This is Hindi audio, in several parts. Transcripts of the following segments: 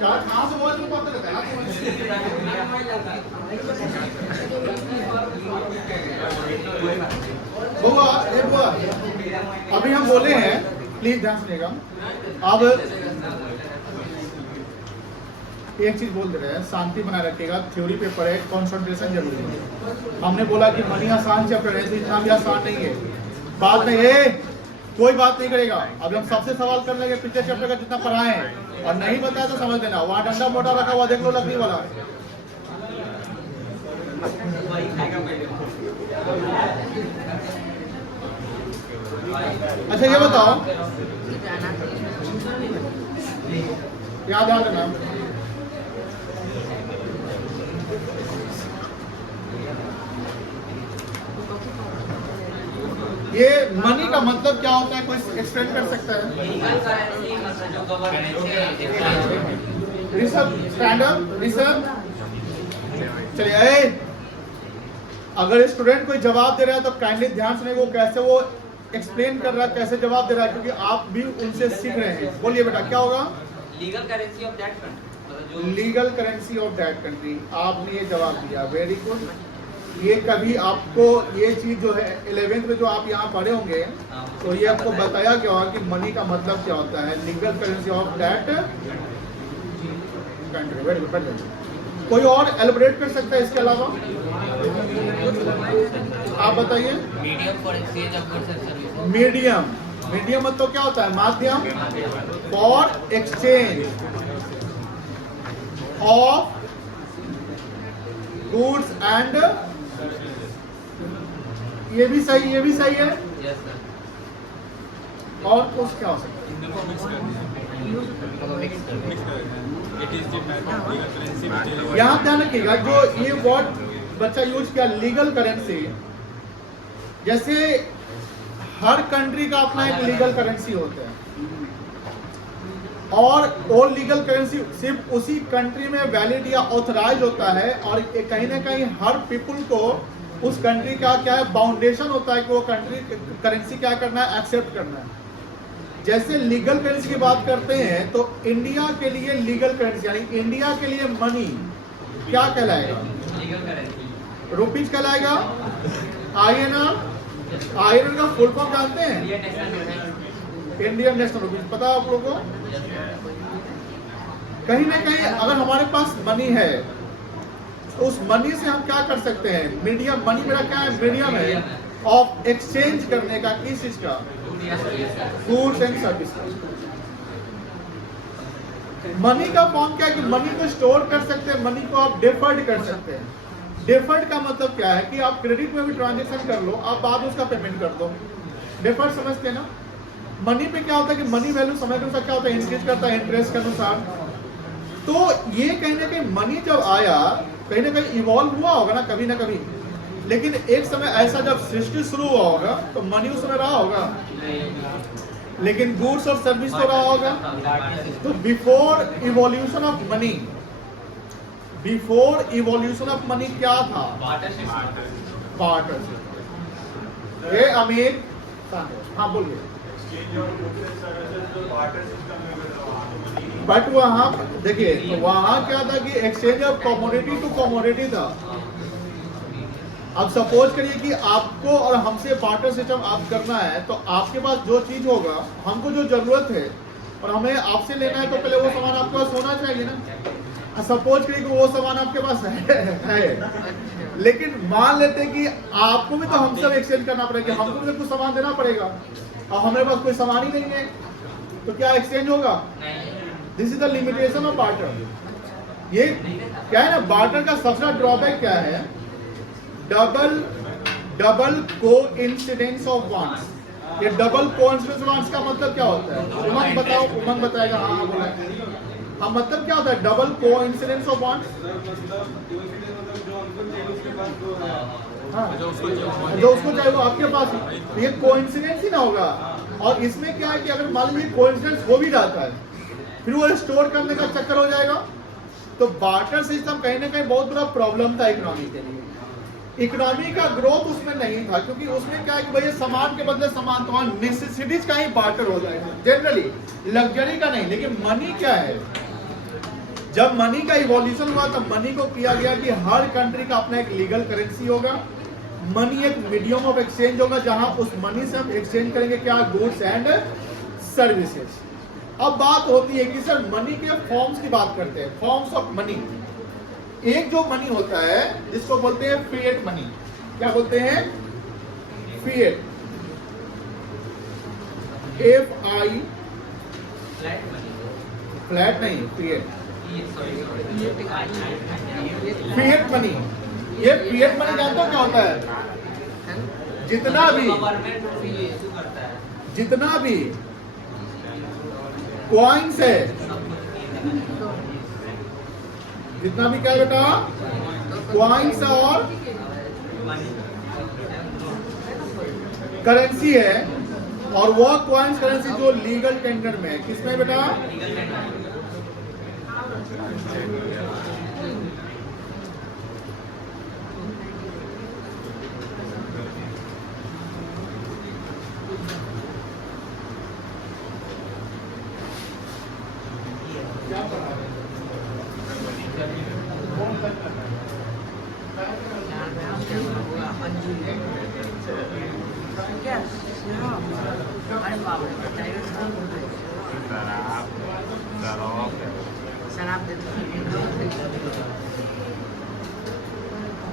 कहाँ से बोल पता रहता है बुआ, ये बुआ, अभी हम बोले हैं, प्लीज ध्यान सुनिएगा। अब एक चीज बोल दे रहे हैं, शांति बनाए रखिएगा, थ्योरी पे पढ़े, कंसंट्रेशन जरूरी है। हमने बोला कि मनी आसान चैप्टर है, इतना भी आसान नहीं है। बाद में ये कोई बात नहीं करेगा। अब हम सबसे सवाल कर लेंगे पिछले चैप्टर का जितना पढ़ाए हैं, और नहीं बताया तो समझ लेना, वहां डंडा मोटा रखा हुआ देख लो, लकड़ी वाला। अच्छा ये बताओ, याद याद है ना, ये मनी का मतलब क्या होता है, कोई एक्सप्लेन कर सकता है? Research standard research. चलिए, अगर स्टूडेंट कोई जवाब दे रहा है तो काइंडली ध्यान सुनिए, वो कैसे वो एक्सप्लेन कर रहा है, कैसे जवाब दे रहा है, क्योंकि आप भी उनसे सीख रहे हैं। बोलिए बेटा, क्या होगा? Legal currency of that country. Legal currency of that country, आपने ये जवाब दिया, वेरी गुड। ये कभी आपको ये चीज जो है 11th में जो आप यहाँ पढ़े होंगे, तो ये आपको बताया क्या होगा कि मनी का मतलब क्या होता है, legal currency of that country. Very good. कोई और एलिब्रेट कर सकता है इसके अलावा? आप बताइए। Medium for exchange of goods and services. Medium, medium मतलब क्या होता है? माध्यम for exchange of goods and, ये भी सही, ये भी सही है। Yes sir. और कुछ क्या हो सकता है? यहाँ ध्यान रखिएगा, जो ये वर्ड बच्चा यूज किया लीगल करेंसी, जैसे हर कंट्री का अपना एक लीगल करेंसी होता है, और वो लीगल करेंसी सिर्फ उसी कंट्री में वैलिड या ऑथराइज होता है, और कहीं ना कहीं हर पीपल को उस कंट्री का क्या है, बाउंडेशन होता है कि वो कंट्री करेंसी क्या करना है, एक्सेप्ट करना है। जैसे लीगल करेंसी की बात करते हैं तो इंडिया के लिए लीगल करेंसी यानी इंडिया के लिए मनी क्या कहलाएगा? लीगल करेंसी रुपीज कहलाएगा। INR, INR का फुल फॉर्म जानते हैं? इंडियन नेशनल रुपीज, पता है आप लोगों को? कहीं ना कहीं अगर हमारे पास मनी है तो उस मनी से हम क्या कर सकते हैं? मीडियम, मनी मेरा क्या है? मीडियम है ऑफ एक्सचेंज करने का। किस चीज का? Goods and service. मनी का फॉर्म क्या है कि मनी को स्टोर कर सकते हैं, मनी को आप डिफर्ड कर सकते हैं। डिफर्ड का मतलब क्या है कि आप क्रेडिट में भी ट्रांजेक्शन कर लो, आप बाद उसका पेमेंट कर दो। डिफर्ड समझते हैं ना? मनी पे क्या होता है कि मनी वैल्यू समय के अनुसार क्या होता है, इंक्रीज करता है इंटरेस्ट के अनुसार। तो ये कहीं ना कहीं मनी जब आया, कहीं ना कहीं इवॉल्व हुआ होगा ना कभी, लेकिन एक समय ऐसा जब सृष्टि शुरू हुआ होगा तो मनी उस समय रहा होगा, लेकिन गुड्स और सर्विस तो रहा होगा। तो before evolution of money, before evolution of money क्या था? Barter system. ये अमीर, हाँ बोलिए। बट वहाँ देखिए, वहाँ क्या था कि exchange of commodity to commodity था। अब सपोज करिए कि आपको और हमसे बार्टर सिस्टम आप करना है, तो आपके पास जो चीज होगा, हमको जो जरूरत है और हमें आपसे लेना है, तो पहले वो सामान आपके पास होना चाहिए ना। सपोज करिए कि वो सामान आपके पास है, लेकिन मान लेते हैं कि आपको भी तो हमसे एक्सचेंज करना पड़ेगा, हमको भी कुछ सामान देना पड़ेगा, और हमारे पास कोई सामान ही नहीं है, तो क्या एक्सचेंज होगा? This is the limitation of barter. ये क्या है ना, बार्टर का सबसे ड्रॉबैक क्या है? Double coincidence of wants. ये डबल कोइंसिडेंस वांट्स का मतलब क्या होता है? उमंग बताओ, उमंग बताएगा। हाँ बोला। हाँ मतलब क्या होता है डबल कोइंसिडेंस ऑफ वांट्स? हाँ, जो उसको चाहिए वो आपके पास, ये कोइंसिडेंस ही ना होगा। और इसमें क्या है कि अगर मान लीजिए कोइंसिडेंस हो भी जाता है, फिर वो स्टोर करने का चक्कर हो जाएगा। तो बार्टर सिस्टम कहीं ना कहीं बहुत बड़ा प्रॉब्लम था इकोनॉमी के लिए। इकोनॉमी का ग्रोथ उसमें नहीं था, क्योंकि उसमें क्या है कि भैया सामान के बदले सामान, तो नेसेसिटीज का ही बार्टर हो जाएगा जनरली, लग्जरी का नहीं। लेकिन मनी क्या है, जब मनी का इवोल्यूशन हुआ तब मनी को किया गया कि हर कंट्री का अपना एक लीगल करेंसी होगा, मनी एक मीडियम ऑफ एक्सचेंज होगा, जहां उस मनी से हम एक्सचेंज करेंगे क्या, गुड्स एंड सर्विसेज। अब बात होती है कि सर मनी के फॉर्म्स की बात करते हैं, फॉर्म्स ऑफ मनी। एक जो मनी होता है जिसको बोलते हैं फिएट मनी, क्या बोलते हैं, फिएट, FI, फ्लैट नहीं, फिएट, फिएट मनी। ये फिएट मनी जानते हो क्या होता है, जितना भी कॉइन्स है, जितना भी क्या बेटा कॉइन्स और करेंसी है, और वो कॉइन्स करेंसी जो लीगल टेंडर में है, किसमें बेटा, शराब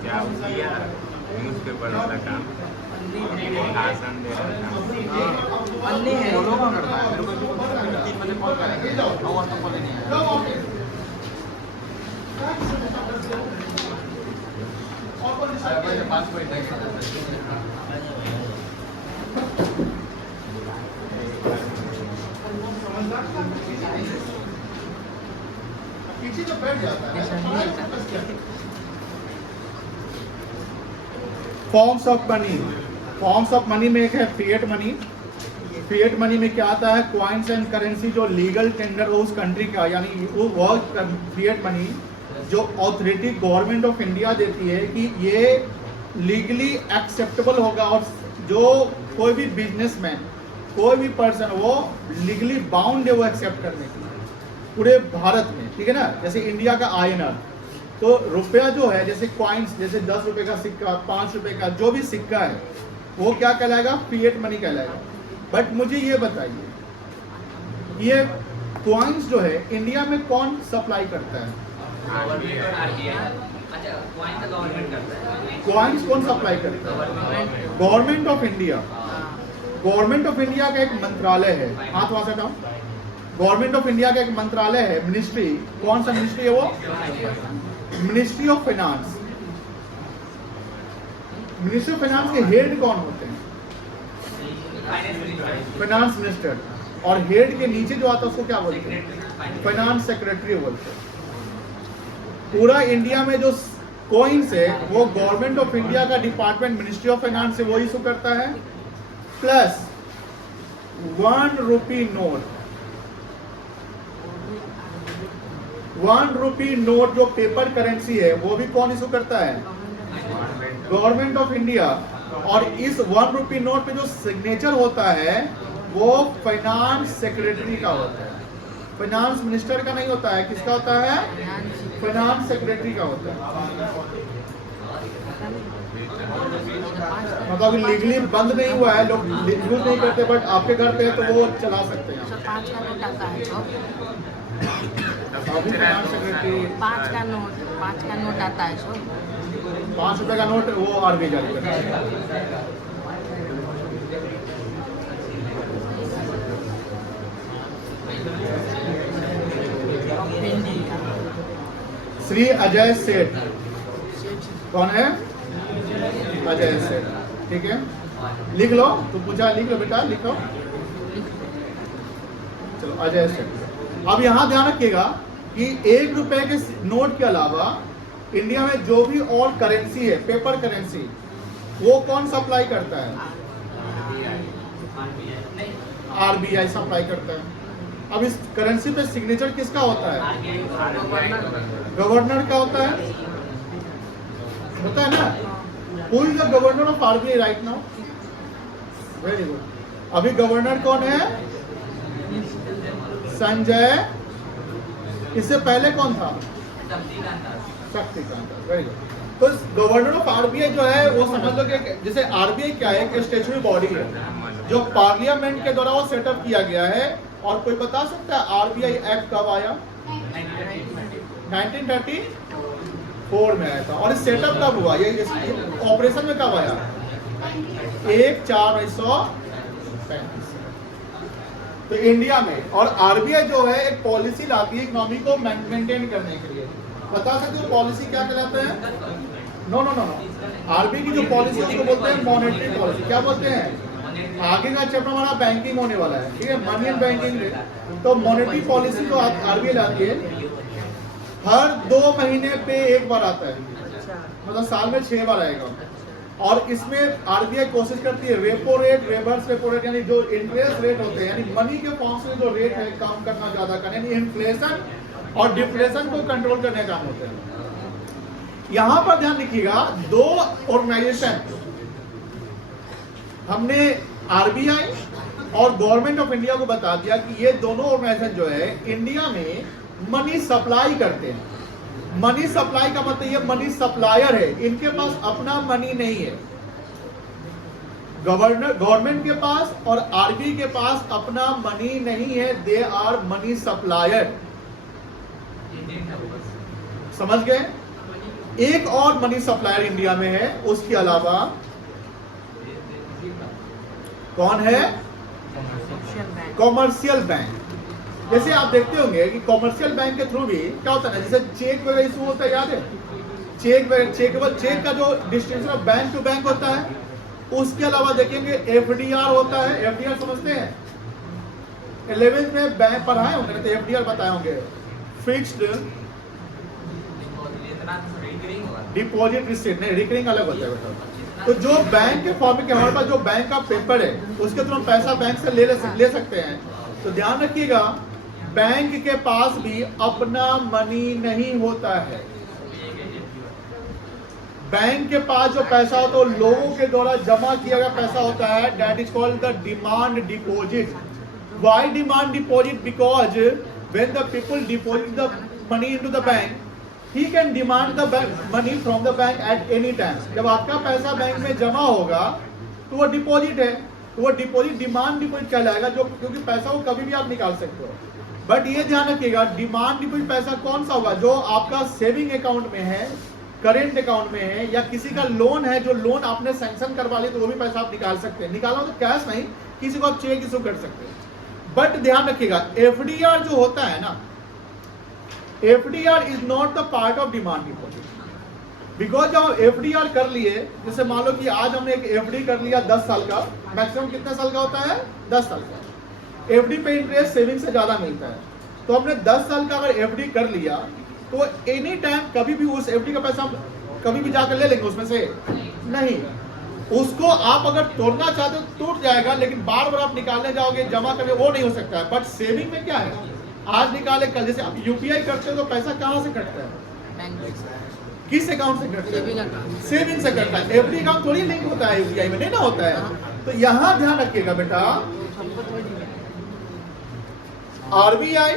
क्या किया, न्यूज़पेपर वाला काम, भाषण दे रहा था। पन्ने हैं, पीछे तो बैठ जाता है। Forms of money, forms of money में एक है फिएट मनी। फिएट मनी में क्या आता है, कॉइन्स एंड करेंसी जो लीगल टेंडर हो उस कंट्री का, यानी वो फिएट मनी जो ऑथोरिटी गवर्नमेंट ऑफ इंडिया देती है कि ये लीगली एक्सेप्टेबल होगा, और जो कोई भी बिजनेसमैन, कोई भी पर्सन वो लीगली बाउंड है वो एक्सेप्ट करने के लिए पूरे भारत में, ठीक है ना। जैसे इंडिया का INR, तो रुपया जो है, जैसे कॉइन्स, जैसे 10 रुपए का सिक्का, 5 रुपए का जो भी सिक्का है, वो क्या कहलाएगा, फिएट मनी कहलाएगा। बट मुझे ये बताइए, ये कॉइन्स जो है इंडिया में कौन सप्लाई करता है, कॉइन्स कौन सप्लाई करता है, government of India. Government of India का एक मंत्रालय है, हाथ वहां से हटाओ, गवर्नमेंट ऑफ इंडिया का एक मंत्रालय है, मिनिस्ट्री, कौन सा मिनिस्ट्री है वो, ministry of finance. Ministry of finance के हेड कौन होते हैं, फाइनेंस मिनिस्टर, और हेड के नीचे जो आता है उसको क्या बोलते हैं, फाइनेंस सेक्रेटरी बोलते हैं। पूरा इंडिया में जो कॉइन्स है वो गवर्नमेंट ऑफ इंडिया का डिपार्टमेंट मिनिस्ट्री ऑफ फाइनेंस से वो इशू करता है, plus 1 rupee note, 1 rupee note जो पेपर करेंसी है वो भी कौन इशू करता है, गवर्नमेंट ऑफ इंडिया। और इस 1 रुपी नोट पे जो सिग्नेचर होता है वो फाइनेंस सेक्रेटरी का होता है, फाइनेंस मिनिस्टर का नहीं होता है, किसका होता है, फाइनेंस सेक्रेटरी का होता है। मतलब लीगली बंद नहीं हुआ है, लोग यूज नहीं करते, बट आपके घर पे है तो वो चला सकते हैं। 5 का नोट आता है, अभी फाइनेंस सेक्रेटरी 5 का नोट आता है, 5 रुपए का नोट वो RBI जारी करता है। श्री अजय सेठ, कौन है, अजय सेठ, ठीक है, लिख लो, तो पूछा, लिख लो बेटा, लिखो, चलो अजय सेठ। अब यहाँ ध्यान रखिएगा कि 1 रुपए के नोट के अलावा इंडिया में जो भी और करेंसी है, पेपर करेंसी, वो कौन सप्लाई करता है, RBI सप्लाई करता है। अब इस करेंसी पे सिग्नेचर किसका होता है, गवर्नर का होता है ना। Who is the governor of RBI right now? Very good. अभी गवर्नर कौन है? संजय. इससे पहले कौन था? शक्तिकांत दास. Very good. तो गवर्नर ऑफ आरबीआई जो है वो समझ लो कि जैसे आरबीआई क्या है, एक स्टेचुटरी बॉडी है जो पार्लियामेंट के द्वारा वो सेटअप किया गया है. और कोई बता सकता है आरबीआई एक्ट कब आया? 1934 में आया था. और इस सेटअप कब हुआ, ये ऑपरेशन में कब आया? 1/4/1935. तो इंडिया में. और आरबीआई जो है एक पॉलिसी लाती है इकोनॉमी को मेंटेन करने के लिए. बता सकते हो पॉलिसी क्या कहलाते हैं? नो. आरबीआई की जो पॉलिसी है उसको बोलते हैं मॉनेटरी पॉलिसी. क्या बोलते हैं? आगे का चैप्टर हमारा बैंकिंग होने वाला है, ठीक है, मनी एंड बैंकिंग. तो मॉनेटरी पॉलिसी जो आरबीआई लाती है हर 2 महीने पे एक बार आता है, मतलब साल में 6 बार आएगा. और इसमें आरबीआई कोशिश करती है repo rate, reverse repo rate, यानी जो इंटरेस्ट रेट होते हैं, यानी मनी के फॉर्म से जो रेट है कम करना, ज्यादा करना, यानी इन्फ्लेशन और डिफ्लेशन को कंट्रोल करने का काम होता है. यहां पर ध्यान रखिएगा, 2 ऑर्गेनाइजेशन हमने आरबीआई और गवर्नमेंट ऑफ इंडिया को बता दिया कि ये दोनों ऑर्गेनाइजेशन जो है इंडिया में मनी सप्लाई करते हैं. मनी सप्लाई का मतलब ये मनी सप्लायर है, इनके पास अपना मनी नहीं है. गवर्नमेंट के पास और आरबीआई के पास अपना मनी नहीं है. They are money supplier. समझ गए? एक और मनी सप्लायर इंडिया में है, उसके अलावा कौन है? Commercial bank. जैसे आप देखते होंगे कि कॉमर्शियल बैंक के थ्रू भी क्या होता है, जैसे चेक वगैरह इशू होता है, याद है? चेक का जो डिस्ट्रीब्यूशन बैंक टू बैंक होता है. उसके अलावा देखेंगे एफडीआर होता है. एफडीआर समझते हैं? 11th में बैंक पढ़ाए होंगे, तो एफडीआर बताए होंगे. Fixed deposit receipt. नहीं, रिकरिंग अलग होता है बेटा. तो जो बैंक के फॉर्म के हमारे पास जो बैंक का पेपर है उसके थ्रू हम पैसा बैंक से ले सकते हैं. तो ध्यान रखिएगा, बैंक के पास भी अपना मनी नहीं होता है. बैंक के पास जो पैसा होता है वो लोगों के द्वारा जमा किया गया पैसा होता है. That is called the demand deposit. Why demand deposit? Because when the people deposit the money into the bank, he can demand the money from the bank at any time. जब आपका पैसा बैंक में जमा होगा तो वो डिपॉजिट है, तो वो डिपॉजिट डिमांड डिपॉजिट कहलाएगा, जो क्योंकि पैसा वो कभी भी आप निकाल सकते हो. बट ये ध्यान रखिएगा, डिमांड डिपॉजिट पैसा कौन सा होगा? जो आपका सेविंग अकाउंट में है, करेंट अकाउंट में है, या किसी का लोन है, जो लोन आपने सैंक्शन करवा लिया तो वो भी पैसा आप निकाल सकते हैं. निकाला तो कैश नहीं, किसी को आप चेक इशू कर सकते हैं. बट ध्यान रखिएगा, एफडीआर जो होता है ना, FDR is not the part of demand deposit. Because जब एफडीआर कर लिए, जैसे मान लो कि आज हमने एक एफडी कर लिया 10 साल का, मैक्सिमम कितने साल का होता है? 10 साल का. एफडी पे इंटरेस्ट सेविंग से ज्यादा मिलता है. तो हमने 10 साल का अगर एफडी कर लिया तो एनी टाइम कभी भी उस एफडी का पैसा हम कभी भी जाकर ले लेंगे उसमें से? नहीं. उसको आप अगर तोड़ना चाहते हो टूट जाएगा, लेकिन बार बार आप निकालने जाओगे, जमा करने, वो नहीं हो सकता है. बट सेविंग में क्या है, आज निकाले कल. जैसे आप यूपीआई करते हो तो पैसा कहां से कटता है? किस अकाउंट से कटता है? सेविंग से कटता है. एफडी अकाउंट थोड़ी लिंक होता है यूपीआई में, नहीं ना होता है. तो यहां ध्यान रखिएगा बेटा, RBI,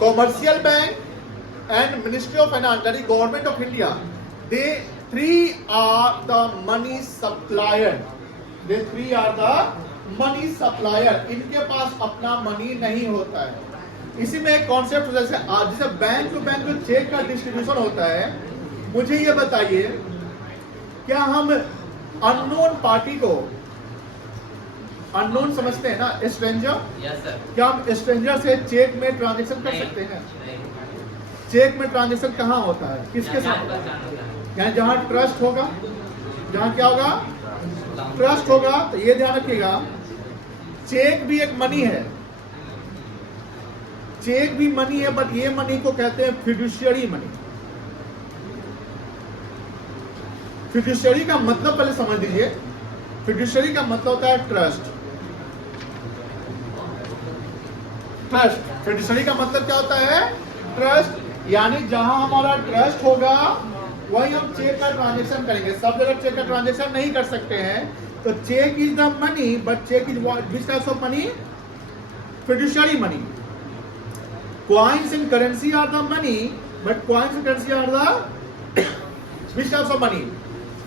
commercial bank and ministry of finance, that is government of India, they 3 are the money supplier. They 3 are the money supplier. इनके पास अपना मनी नहीं होता है. इसी में एक कॉन्सेप्ट जैसे बैंक टू बैंक जो चेक का डिस्ट्रीब्यूशन होता है, मुझे ये बताइए, क्या हम अननोन पार्टी को, अननोन समझते हैं ना, स्ट्रेंजर? Yes sir. क्या हम स्ट्रेंजर से चेक में ट्रांजेक्शन कर सकते हैं? चेक में ट्रांजेक्शन कहाँ होता है, किसके साथ? यानी जहां ट्रस्ट होगा, जहां क्या होगा? ट्रस्ट होगा. तो ये ध्यान रखिएगा, चेक भी एक मनी है. चेक भी मनी है, बट ये मनी को कहते हैं फिड्यूशियरी मनी. फिड्यूशियरी का मतलब पहले समझ लीजिए. फिड्यूशियरी का मतलब होता है ट्रस्ट. ट्रस्ट, फिड्यूशियरी का मतलब क्या होता है? ट्रस्ट. यानी जहां हमारा ट्रस्ट होगा वही हम चेक का ट्रांजेक्शन करेंगे। सब जगह चेक का ट्रांजेक्शन नहीं कर सकते हैं, तो cheque is the money, but cheque is which types of money? Fiduciary money. Coins and currency are the money, but coins and currency are the which types of money?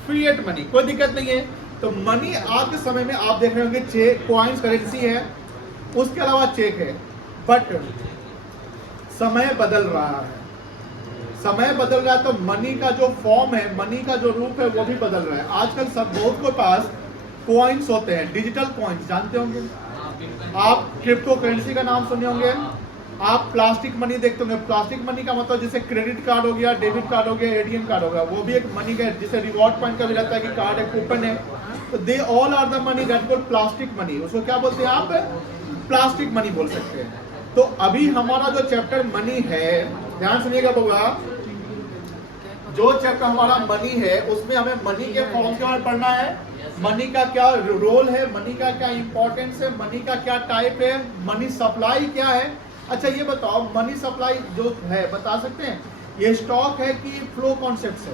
Fiat money। कोई दिक्कत नहीं है। तो मनी आज के समय में आप देख रहे होंगे चेक, कॉइन्स, करेंसी है, उसके अलावा चेक है। बट समय बदल रहा है, समय बदल रहा है, तो मनी का जो फॉर्म है, मनी का जो रूप है, वो भी बदल रहा है। आजकल सब बहुत के पास कॉइन्स होते हैं, डिजिटल कॉइन्स जानते होंगे आप, क्रिप्टो करेंसी का नाम सुने होंगे आप, प्लास्टिक मनी देखते होंगे। प्लास्टिक मनी का मतलब जैसे क्रेडिट कार्ड हो गया, डेबिट कार्ड हो गया, एटीएम कार्ड हो गया, वो भी एक मनी का, जैसे रिवॉर्ड पॉइंट का भी लगता है कि कार्ड है, कूपन है, तो they all are the money that called plastic money. उसको क्या बोलते हैं आप? प्लास्टिक मनी बोल सकते हैं। तो अभी हमारा जो चैप्टर मनी है, ध्यान सुनिएगा बउआ, जो चैप्टर हमारा मनी है उसमें हमें मनी के फॉर्म के बारे में पढ़ना है, मनी का क्या रोल है, मनी का क्या इंपॉर्टेंस है, मनी का क्या टाइप है, मनी सप्लाई क्या है। अच्छा ये बताओ, मनी सप्लाई जो है बता सकते हैं, ये स्टॉक है कि फ्लो कॉन्सेप्ट है?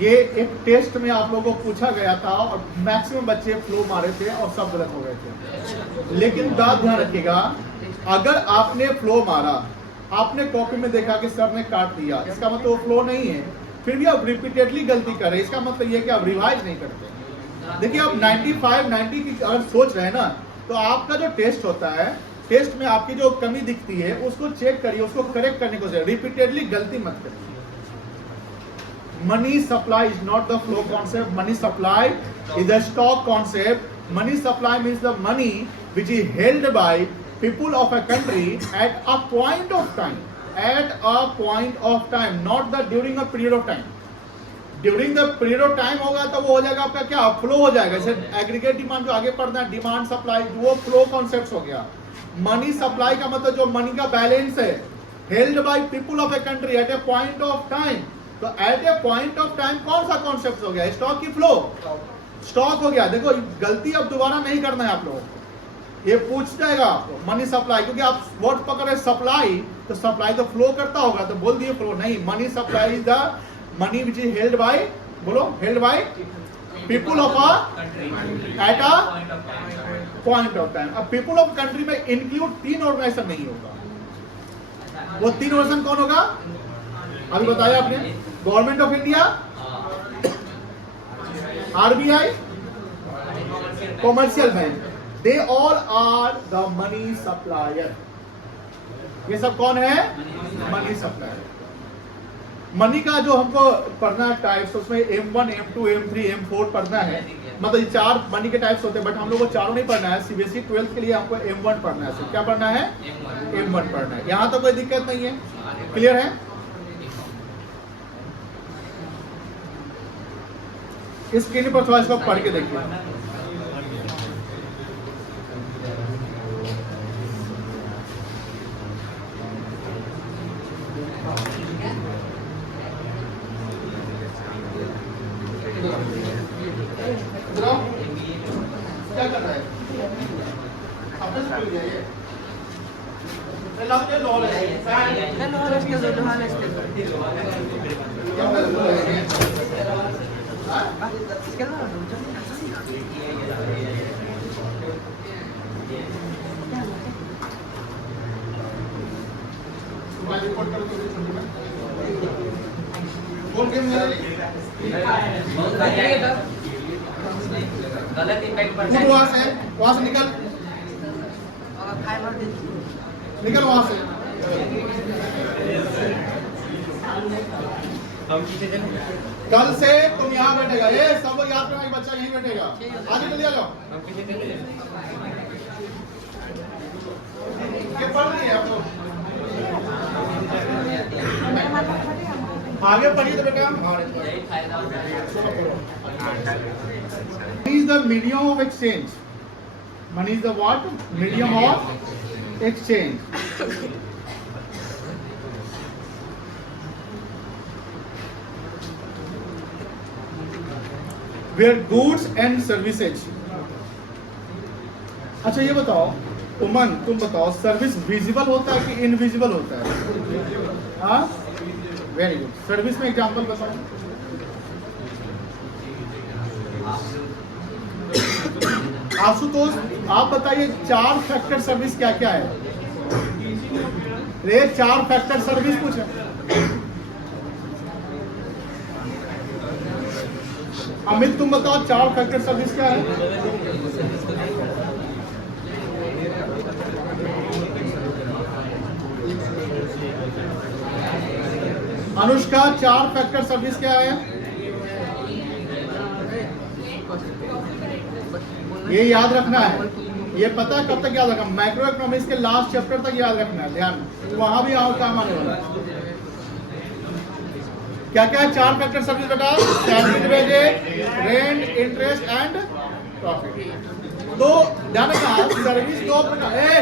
ये एक टेस्ट में आप लोगों को पूछा गया था और मैक्सिमम बच्चे फ्लो मारे थे और सब गलत हो गए थे। लेकिन बात ध्यान रखिएगा, अगर आपने फ्लो मारा, आपने कॉपी में देखा कि सर ने काट दिया, इसका मतलब वो फ्लो नहीं है, फिर भी आप रिपीटेडली गलती कर रहे हैं, इसका मतलब ये कि आप रिवाइज नहीं करते। देखिए आप 95, 90 की अगर सोच रहे हैं ना, तो आपका जो टेस्ट होता है, टेस्ट में आपकी जो कमी दिखती है उसको चेक करिए, उसको करेक्ट करने को चाहिए, रिपीटेडली गलती मत करिए। Money supply is not the flow concept, money supply is the stock concept. Money supply means the money which is held bye people of a country at a point of time, not the during a period of time। during the period of time होगा तो वो हो जाएगा आपका क्या? फ्लो हो जाएगा। जैसे एग्रीगेट डिमांड जो आगे पढ़ना है, डिमांड सप्लाई, वो फ्लो कॉन्सेप्ट हो गया। मनी सप्लाई का मतलब जो मनी का बैलेंस है, held by people of a country at a point of time. तो at a point of time कौन सा कॉन्सेप्ट हो गया? स्टॉक की फ्लो, स्टॉक हो गया। देखो गलती अब दोबारा नहीं करना है आप लोगों को, ये पूछ जाएगा आपको मनी सप्लाई, क्योंकि आप वर्ड पकड़ रहे सप्लाई, तो सप्लाई तो फ्लो करता होगा, तो बोल दिए फ्लो नहीं। Money supply is the money which is held by, बोलो, held by people of a at a point of time. अब पीपुल ऑफ कंट्री में इंक्लूड 3 ऑर्गेनाइजेशन नहीं होगा। वो 3 ऑर्गेनाइजेशन कौन होगा? अभी बताया आपने, government of India, RBI, commercial bank, they all are the money supplier। ये सब कौन है? Money supplier. मनी का जो हमको पढ़ना है टाइप्स, उसमें M1, M2, M3, M4 पढ़ना है। मतलब ये 4 मनी के टाइप्स होते हैं, बट हम लोग को चारों नहीं पढ़ना है। सीबीएसई 12th के लिए हमको M1 पढ़ना है। क्या पढ़ना है? M1 पढ़ना है। यहाँ तो कोई दिक्कत नहीं है, क्लियर है? इस स्क्रीन पर थोड़ा इसको पढ़ के देखिए। क्या कर रहा है? अपने से भूल गया ये। लग लॉल है। बोल के मेरे लिए गलत इम्पैक्ट पड़ता है। वहां से निकल, निकल वहां से। कल से तुम यहाँ बैठेगा, ये सब लोग याद रखना कि बच्चा यहीं बैठेगा। आगे चलिए, आ जाओ। ये पढ़ रही है आप लोग, आगे पढ़िए तो बेटा। Money is the medium of exchange. Money is the what? Medium of exchange. Where goods and services। अच्छा ये बताओ, उमन तुम बताओ, सर्विस विजिबल होता है कि इनविजिबल होता है? हाँ, वेरी गुड। सर्विस में एग्जांपल बताओ। आशुतोष आप बताइए 4 फैक्टर सर्विस क्या क्या है? रे 4 फैक्टर सर्विस पूछे। अमित तुम बताओ 4 फैक्टर सर्विस क्या है? अनुष्का 4 फैक्टर सर्विस क्या है? ये याद रखना है, ये पता है कब तक याद रखना? माइक्रो इकोनॉमिक्स के लास्ट चैप्टर तक याद रखना है, ध्यान, वहां भी आओ काम आने वाला है। क्या क्या है 4 फैक्टर सर्विस बेटा? Salary, wages, rent, interest and profit. तो ध्यान रखना, सर्विस 2 प्रकार है।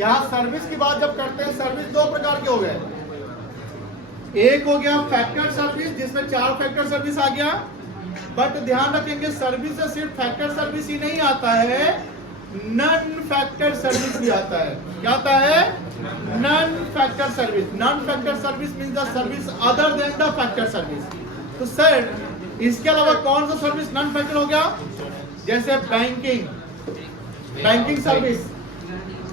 यहाँ सर्विस की बात जब करते हैं, सर्विस 2 प्रकार के हो गए। एक हो गया फैक्टर सर्विस जिसमें 4 फैक्टर सर्विस आ गया, बट ध्यान रखेंगे सर्विस से सिर्फ फैक्टर सर्विस ही नहीं आता है, नॉन फैक्टर सर्विस भी आता है। क्या आता है? Non factor service. Non factor service means the service other than the factor service. तो सर इसके अलावा कौन सा सर्विस नॉन फैक्टर हो गया? जैसे बैंकिंग सर्विस,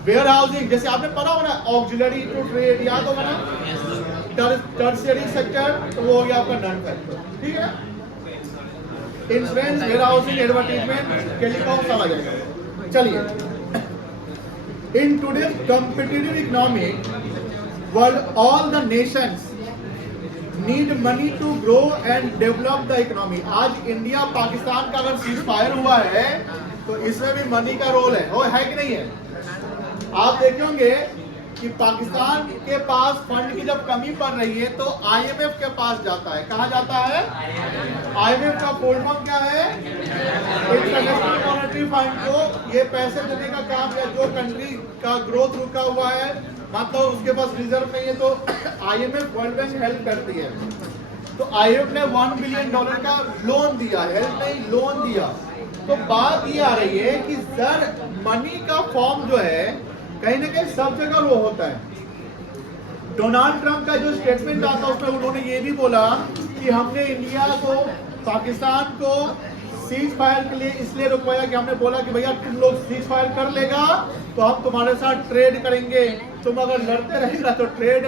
वेयर हाउसिंग, जैसे आपने पढ़ा होगा ना ऑक्सिलरी टू ट्रेड, याद होगा ना, टर्शियरी सेक्टर, तो वो हो गया आपका नॉन फैक्टर। ठीक है, insurance, warehousing, advertisement, telecom सब आ जाएगा। चलिए, in today's competitive economy world all the nations need money to grow and develop the economy. आज इंडिया पाकिस्तान का अगर सीज फायर हुआ है तो इसमें भी मनी का रोल है, वो है कि नहीं है? आप देखे होंगे कि पाकिस्तान के पास फंड की जब कमी पड़ रही है तो आईएमएफ के पास जाता है। कहाँ जाता है? आईएमएफ का फुल फॉर्म क्या है? इंटरनेशनल मॉनेटरी फंड को ये पैसे देने का काम है। जो कंट्री का ग्रोथ रुका हुआ है, मतलब उसके पास रिजर्व नहीं है, तो आईएमएफ वर्ल्ड बैंक हेल्प करती है। तो आईएमएफ ने $1 बिलियन का लोन दिया, हेल्प नहीं लोन दिया। तो बात ये आ रही है कि सर मनी का फॉर्म जो है कहीं ना कहीं सब जगह वो होता है। डोनाल्ड ट्रंप का जो स्टेटमेंट आता है उसमें उन्होंने ये भी बोला कि हमने इंडिया को, पाकिस्तान को सीज फायर के लिए इसलिए रुकवाया कि हमने बोला कि भैया तुम लोग सीज फायर कर लेगा तो हम तुम्हारे साथ ट्रेड करेंगे, तुम अगर लड़ते रहेगा तो ट्रेड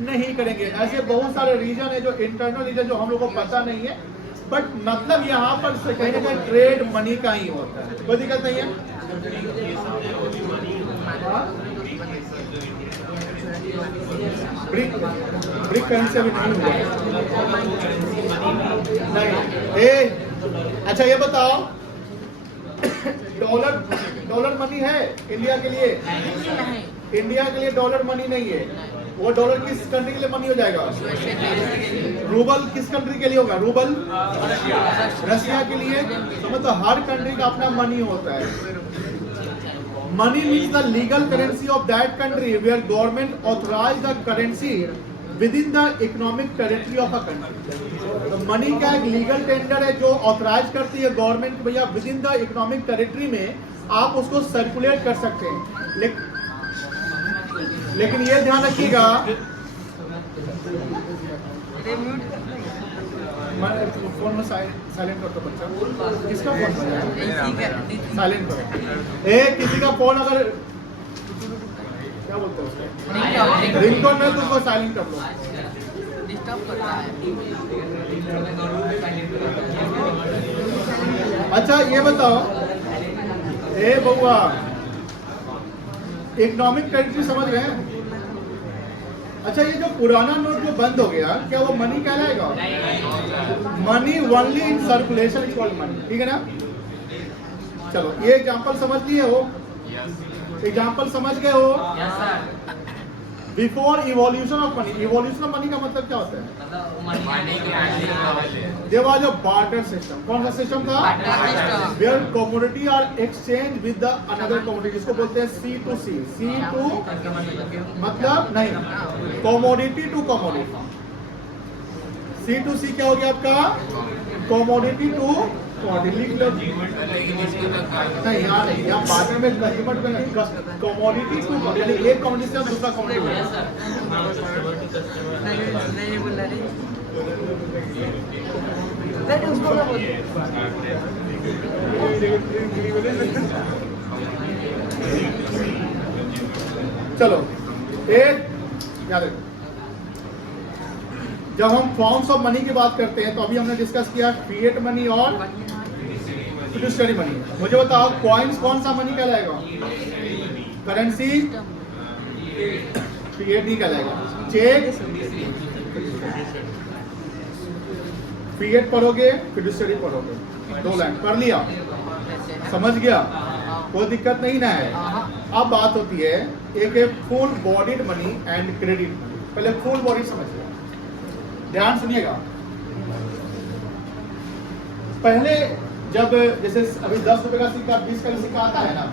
नहीं करेंगे। ऐसे बहुत सारे रीजन है जो इंटरनल रीजन जो हम लोग को पता नहीं है, बट मतलब यहाँ पर कहीं ना कहीं ट्रेड मनी का ही होता है। कोई दिक्कत नहीं है। ब्रिक करेंसी अभी नहीं हुआ नहीं। अच्छा ये बताओ डॉलर मनी है इंडिया के लिए? इंडिया के लिए डॉलर मनी नहीं है। वो डॉलर किस कंट्री के लिए मनी हो जाएगा? रूबल किस कंट्री के लिए होगा? रूबल रशिया के लिए। तो मतलब हर कंट्री का अपना मनी होता है। Money means the legal currency of that country where government authorize the currency within the economic territory of a country. तो मनी का एक लीगल टेंडर है जो ऑथराइज करती है गवर्नमेंट, भैया with in the economic territory में आप उसको सर्कुलेट कर सकते हैं। लेकिन ये ध्यान रखिएगा, फोन में साइलेंट कर दो बच्चा। किसका फोन साइलेंट करो? किसी का फोन अगर क्या बोलते हो रिंगटोन में तो उसको साइलेंट कर लो। डिस्टर्ब करता है। अच्छा ये बताओ बउआ, इकोनॉमिक टेरिटरी समझ गए? अच्छा ये जो पुराना नोट जो बंद हो गया, क्या वो मनी कहलाएगा? Money only in circulation is called money. ठीक है ना? चलो ये एग्जांपल समझ लिए हो? एग्जांपल समझ गए हो? Before evolution of money. Evolution of money का मतलब क्या होता है? There was a barter system. कौन सा सिस्टम था? Where commodity are exchange with the another commodity, जिसको बोलते हैं सी टू सी। सी टू मतलब नहीं, commodity to commodity. C to C क्या हो गया आपका? कमोडिटी टू लिख लो नहीं, यहाँ नहीं, यहाँ बाद में कंज्यूमर में नहीं, कमोडिटी को यानी एक कमोडिटी से दूसरा कमोडिटी में। नहीं बोल रहे नहीं उसको क्या बोलते चलो एक याद रखो, जब हम फॉर्म्स ऑफ मनी की बात करते हैं तो अभी हमने डिस्कस किया फिएट मनी और फिडुशियरी मनी। मुझे बताओ कॉइन्स कौन सा मनी कहलाएगा? करेंसी फिएट नहीं कहलाएगा। चेक फिएट पढ़ोगे, फिडुशियरी पढ़ोगे, 2 लाइन पढ़ लिया, समझ गया, कोई दिक्कत नहीं ना है। अब बात होती है एक है full bodied money and credit money. पहले फुल बॉडी समझिए, ध्यान सुनिएगा। पहले जब जैसे अभी 10 रुपए का सिक्का 20 का सिक्का आता है ना,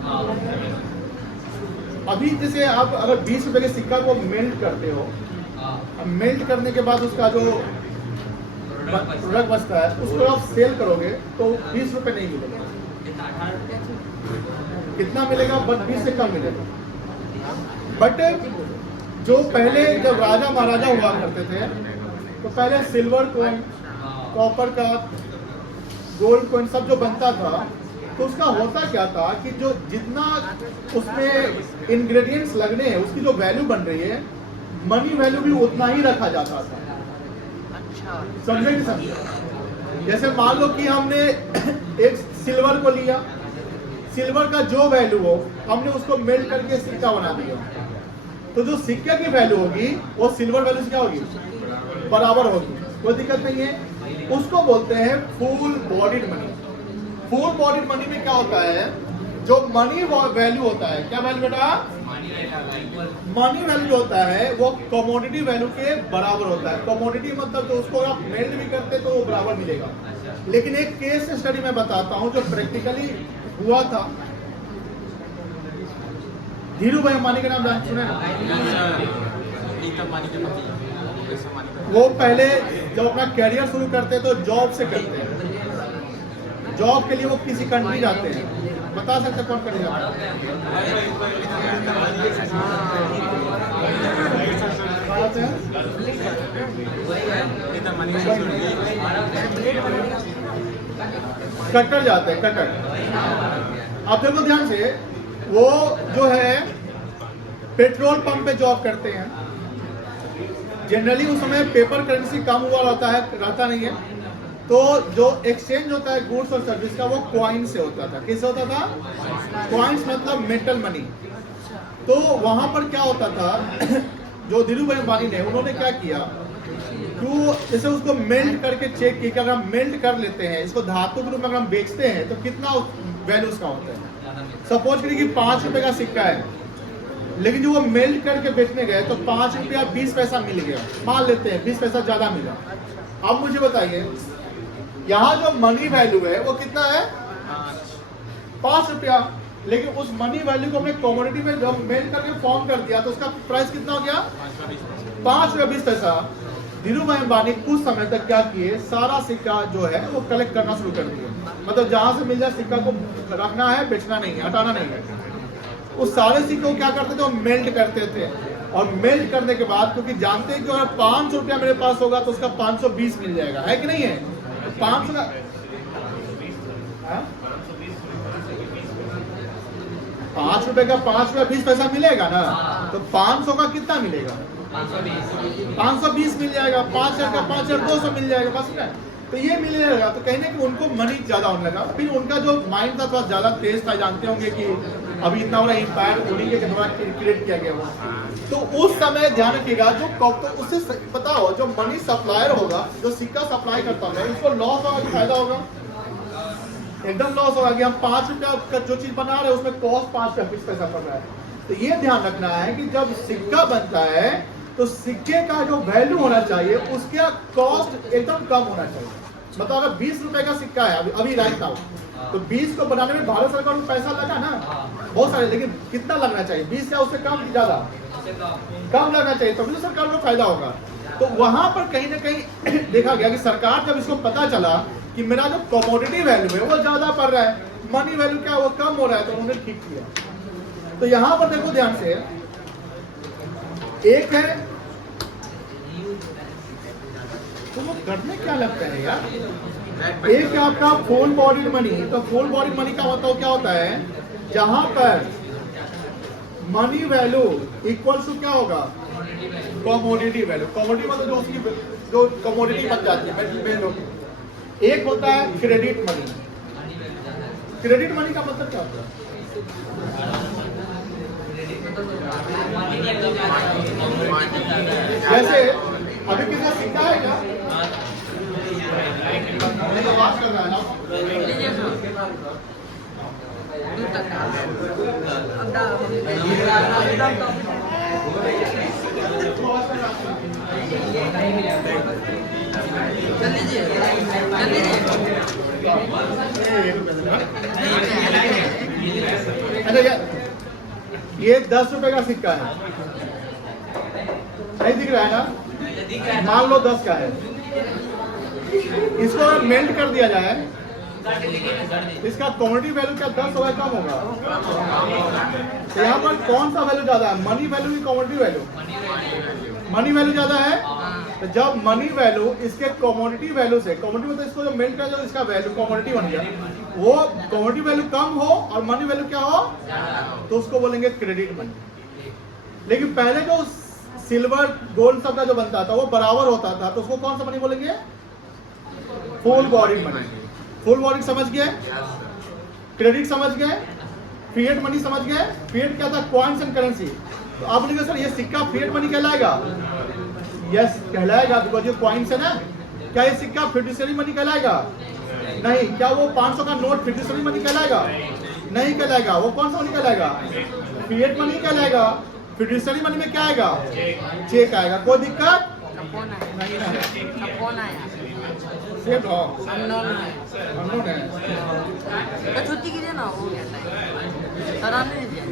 अभी जैसे आप अगर 20 रुपए के सिक्का को मेल्ट करते हो, मेल्ट करने के बाद उसका जो प्रोडक्ट बचता है उसको आप सेल करोगे तो 20 रुपए नहीं मिलेगा। कितना मिलेगा? बट 20 से कम मिलेगा। बट जो पहले जब राजा महाराजा हुआ करते थे तो पहले सिल्वर कॉइन, कॉपर का, गोल्ड कॉइन सब जो बनता था तो उसका होता क्या था कि जो जितना उसमें इंग्रेडिएंट्स लगने हैं उसकी जो वैल्यू बन रही है, मनी वैल्यू भी उतना ही रखा जाता था। समझे कि समझे? जैसे मान लो कि हमने एक सिल्वर को लिया, सिल्वर का जो वैल्यू हो हमने उसको मेल्ट करके सिक्का बना दिया, तो जो सिक्के की वैल्यू होगी वो सिल्वर वैल्यू से क्या होगी? बराबर होगी। कोई दिक्कत नहीं है। उसको बोलते हैं full bodied money. Full bodied money में क्या होता है? जो मनी वैल्यू होता है, क्या वैल्यू बेटा? मनी वैल्यू जो होता है वो कमोडिटी वैल्यू के बराबर होता है। कमोडिटी मतलब तो उसको आप मेल्ट भी करते तो वो बराबर मिलेगा। लेकिन एक केस स्टडी में बताता हूँ जो प्रैक्टिकली हुआ था। धीरू भाई अंबानी का नाम सुने ना? वो पहले जब अपना कैरियर शुरू करते तो जॉब से करते हैं। जॉब के लिए वो किसी कंट्री जाते हैं। बता सकते कौन कंट्री जाते हैं? कटर जाते हैं, कटर। आप देखो ध्यान से, वो जो है पेट्रोल पंप पे जॉब करते हैं। जनरली उस समय पेपर करेंसी कम हुआ रहता नहीं है, तो जो एक्सचेंज होता है गुड्स और सर्विस का वो कॉइन से होता था। किससे होता था? कॉइन्स मतलब मेटल मनी। तो वहां पर क्या होता था जो धीरू भाई अंबानी ने, उन्होंने क्या किया तो जैसे उसको मेल्ट करके चेक किया कि अगर हम मेल्ट कर लेते हैं इसको धातु के रूप में अगर हम बेचते हैं तो कितना वैल्यू उसका होता है। सपोज करिए कि 5 रुपए का सिक्का है, लेकिन जो वो मेल्ट करके बेचने गए तो 5 रुपया 20 पैसा मिल गया। मान लेते हैं 20 पैसा ज्यादा मिला। अब मुझे बताइए यहाँ जो मनी वैल्यू है वो कितना है? 5 रुपया। लेकिन उस मनी वैल्यू को हमने कमोडिटी में जब मेल्ट करके फॉर्म कर दिया तो उसका प्राइस कितना हो गया? 5 रुपया 20 पैसा। धीरू भाई अंबानी कुछ समय तक क्या किए, सारा सिक्का जो है वो कलेक्ट करना शुरू कर दिए। मतलब जहां से मिल जाए सिक्का को रखना है, बेचना नहीं है, हटाना नहीं है। उस सारे सिक्के को क्या करते थे? वो मेल्ट करते थे। और मेल्ट करने के बाद क्योंकि जानते हैं कि अगर 500 रुपया मेरे पास होगा तो उसका 520 मिल जाएगा, है कि नहीं है? 500 का 5 रुपए का 5 रुपया 20 पैसा मिलेगा ना, तो 500 का कितना मिलेगा? 520 मिल जाएगा। 5000 का 5200 मिल जाएगा, बस ना। तो ये मिलेगा तो कहीं ना कि उनको मनी ज्यादा होने लगा। फिर उनका जो माइंड था थोड़ा ज्यादा तेज था। जानते होंगे कि अभी इतना बड़ा इंपायर उन्हीं के द्वारा क्रिएट किया गया हुआ। तो उस समय ध्यान रखिएगा जो तो उससे पता हो जो मनी सप्लायर होगा, जो सिक्का सप्लाई करता होगा, उसको लॉस होगा कि फायदा होगा? एकदम लॉस होगा कि हम 5 रुपया का जो चीज बना रहे हैं उसमें कॉस्ट 5 रुपया 20 पैसा पड़ रहा है। तो ये ध्यान रखना है कि जब सिक्का बनता है तो सिक्के का जो वैल्यू होना चाहिए उसका कॉस्ट एकदम कम होना चाहिए। मतलब अगर 20 रुपए का सिक्का है अभी राइट नाउ, तो 20 को बनाने में भारत सरकार को पैसा लगा ना बहुत सारे, लेकिन कितना लगना चाहिए? 20 या उससे कम, ज्यादा कम लगना चाहिए, तभी तो सरकार को फायदा होगा। तो वहां पर कहीं ना कहीं देखा गया कि सरकार जब इसको पता चला कि मेरा जो कमोडिटी वैल्यू है वो ज्यादा पड़ रहा है, मनी वैल्यू क्या वो कम हो रहा है, तो उन्होंने ठीक किया। तो यहां पर देखो ध्यान से, एक है तुमको करने क्या लगता है यार, एक है आपका फुल बॉडी मनी। तो फुल बॉडी मनी का मतलब क्या होता है, जहां पर मनी वैल्यू इक्वल टू क्या होगा, कमोडिटी वैल्यू। कमोडिटी मतलब जो उसकी जो कमोडिटी बन जाती है। एक होता है क्रेडिट मनी। क्रेडिट मनी का मतलब क्या होता है, जैसे अभी किसी सिक्का है क्या, मैं तो बात कर रहा है ना, चल लीजिए अच्छा ये 10 रुपए का सिक्का है, नहीं दिख रहा है ना, मान लो 10 का है, इसको अगर मेल्ट कर दिया जाए, इसका कमोडिटी वैल्यू क्या 10 होगा, कम होगा। तो यहाँ पर कौन सा वैल्यू ज्यादा है, मनी वैल्यू की कमोडिटी वैल्यू, मनी वैल्यू ज्यादा है। तो जब मनी वैल्यू इसके कमोडिटी वैल्यू से, कमोडिटी मतलब इसको जब मेल्ट कर जाए इसका वैल्यू कमोडिटी बन गया, वो कमोडिटी वैल्यू कम हो और मनी वैल्यू क्या हो, तो उसको बोलेंगे क्रेडिट मनी। लेकिन पहले जो सिल्वर गोल्ड सब का जो बनता था वो बराबर होता था, तो उसको कौन सा मनी बोलेंगे, full body money. Full body समझ गए, क्रेडिट समझ गए, फिएट मनी समझ गए। फिएट क्या था, कॉइन्स एंड करेंसी। तो आप बोलेंगे सर ये सिक्का फिएट मनी कहलाएगा, यस कहलाएगा, बिकॉज ये कॉइन्स है ना। क्या ये सिक्का फिडुशियरी मनी कहलाएगा, नहीं। क्या वो 500 का नोट फिडुशियरी मनी कहलाएगा, नहीं कहलाएगा। वो कौन सा मनी कहलाएगा, फिएट मनी कहलाएगा। फिडुशियरी मनी में क्या आएगा, चेक आएगा। कोई दिक्कत नहीं है, सेफ हो, अननोन है। छुट्टी कीजिए ना, हो गया टाइम, सर आने दीजिए।